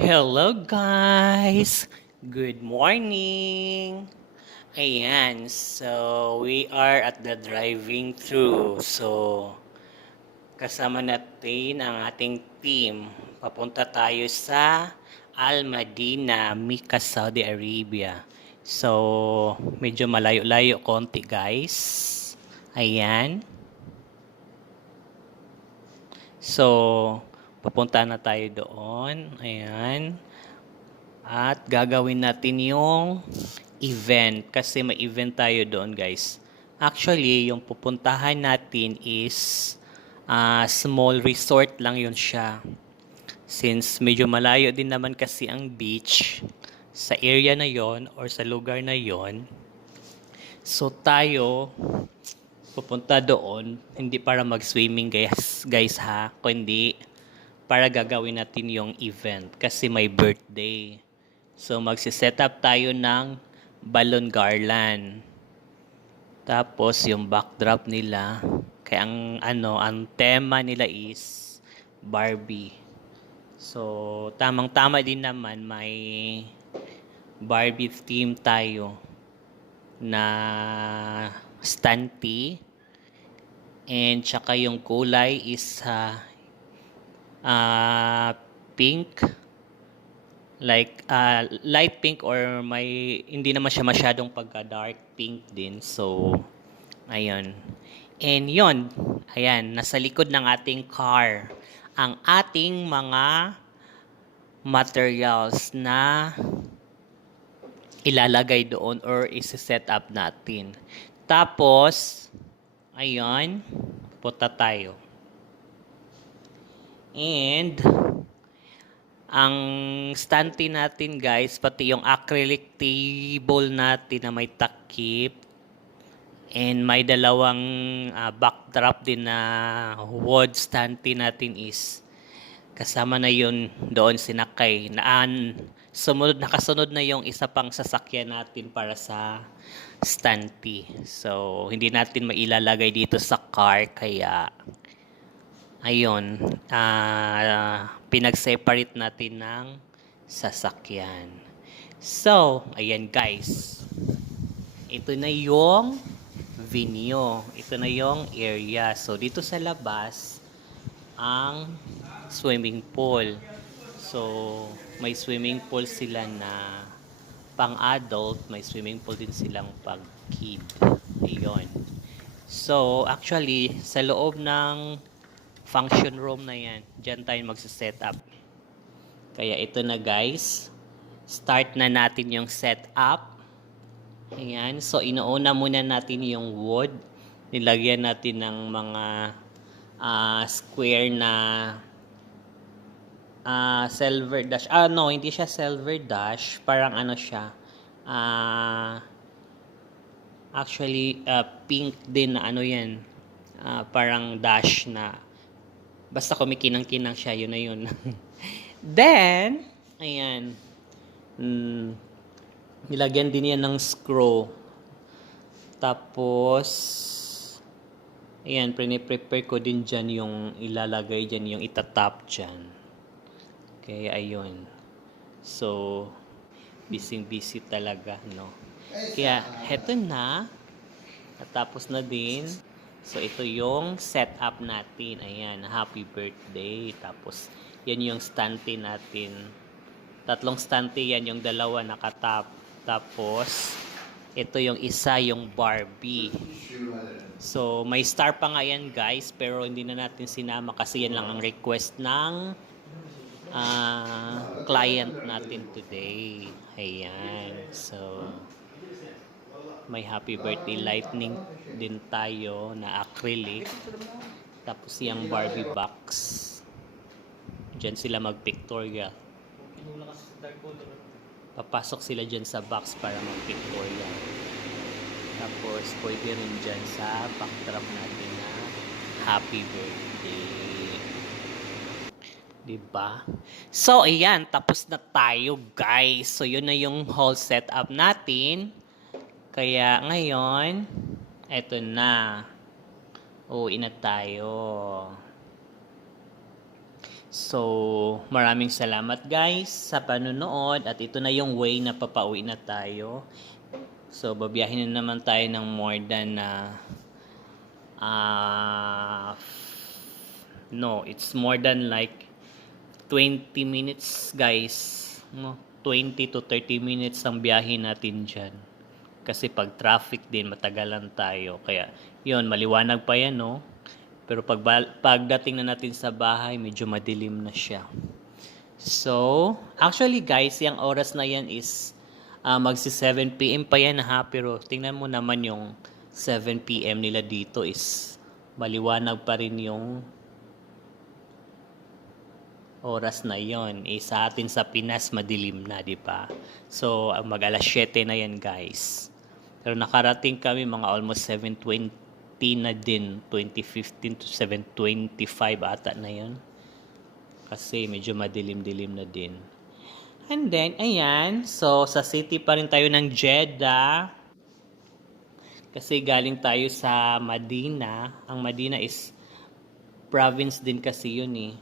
Hello guys! Good morning! Ayan, so we are at the driving through. So, kasama natin ang ating team. Papunta tayo sa Al Madina, Mecca, Saudi Arabia. So, medyo malayo-layo konti guys. Ayan. So, papunta na tayo doon. Ayan. At gagawin natin yung event kasi may event tayo doon guys. Actually, yung pupuntahan natin is small resort lang yun siya. Since medyo malayo din naman kasi ang beach sa area na yon or sa lugar na yon. So tayo pupunta doon hindi para mag-swimming guys ha, kundi para gagawin natin yung event kasi may birthday. So magsi-set up tayo ng balloon garland. Tapos yung backdrop nila, kaya ang tema nila is Barbie. So tamang-tama din naman may Barbie theme tayo na stunty and tsaka yung kulay is pink, like light pink or may hindi naman siya masyadong pagka dark pink din. So ayun, and yon, ayan, nasa likod ng ating car ang ating mga materials na ilalagay doon or isi-set up natin. Tapos ayun, punta tayo. And ang stunty natin guys, pati yung acrylic table natin na may takip and may dalawang backdrop din na wood stunty natin is kasama na yun doon sinakay. Nakasunod na yung isa pang sasakyan natin para sa stunty. So, hindi natin mailalagay dito sa car kaya ayun, pinag-separate natin ng sasakyan. So, ayan guys. Ito na yung venue. Ito na yung area. So, dito sa labas, ang swimming pool. So, may swimming pool sila na pang-adult. May swimming pool din silang pag-kid. Ayun. So, actually, sa loob ng function room na yan, dyan tayo magsa-set up. Kaya ito na guys, start na natin yung setup. Ayan, so inuuna muna natin yung wood. Nilagyan natin ng mga square na silver dash. No, hindi siya silver dash, parang ano siya. Actually, pink din na ano yan. Parang dash na basta kumikinang-kinang siya, yun na yun. Then, ayan. Nilagyan din yan ng screw. Tapos, ayan, prepare ko din dyan yung ilalagay dyan, yung itatap dyan. Okay, ayun. So, busy talaga, no? Kaya, heto na. Natapos na din. So, ito yung setup natin. Ayan, happy birthday. Tapos, yan yung stunty natin. Tatlong stunty yan, yung dalawa nakatap. Tapos, ito yung isa, yung Barbie. So, may star pa nga yan guys, pero hindi na natin sinama kasi yan lang ang request ng client natin today. Ayan. So, may happy birthday lightning din tayo na acrylic. Tapos yung Barbie box. Diyan sila mag-pictorial. Papasok sila dyan sa box para mag-pictorial. Tapos pwede rin dyan sa backdrop natin na happy birthday. Diba? So, ayan. Tapos na tayo guys. So, yun na yung whole setup natin. Kaya ngayon, eto na. Uwi na tayo. So, maraming salamat guys sa panonood at ito na yung way na papauwi na tayo. So, babiyahin na naman tayo ng more than no, it's more than like 20 minutes guys. No, 20 to 30 minutes ang biyahe natin dyan. Kasi pag traffic din, matagalan tayo. Kaya, yun, maliwanag pa yan, no? Pero pagdating na natin sa bahay, medyo madilim na siya. So, actually guys, yung oras na yan is magsi 7 PM pa yan ha. Pero tingnan mo naman yung 7 PM nila dito is maliwanag pa rin yung oras na yon. Sa atin sa Pinas, madilim na, di ba? So, mag alas 7 na yan guys. Pero nakarating kami mga almost 7:20 na din, 2015 to 7:25 ata na yun. Kasi medyo madilim-dilim na din. And then, ayan. So, sa city pa rin tayo ng Jeddah. Kasi galing tayo sa Medina. Ang Medina is province din kasi yun eh.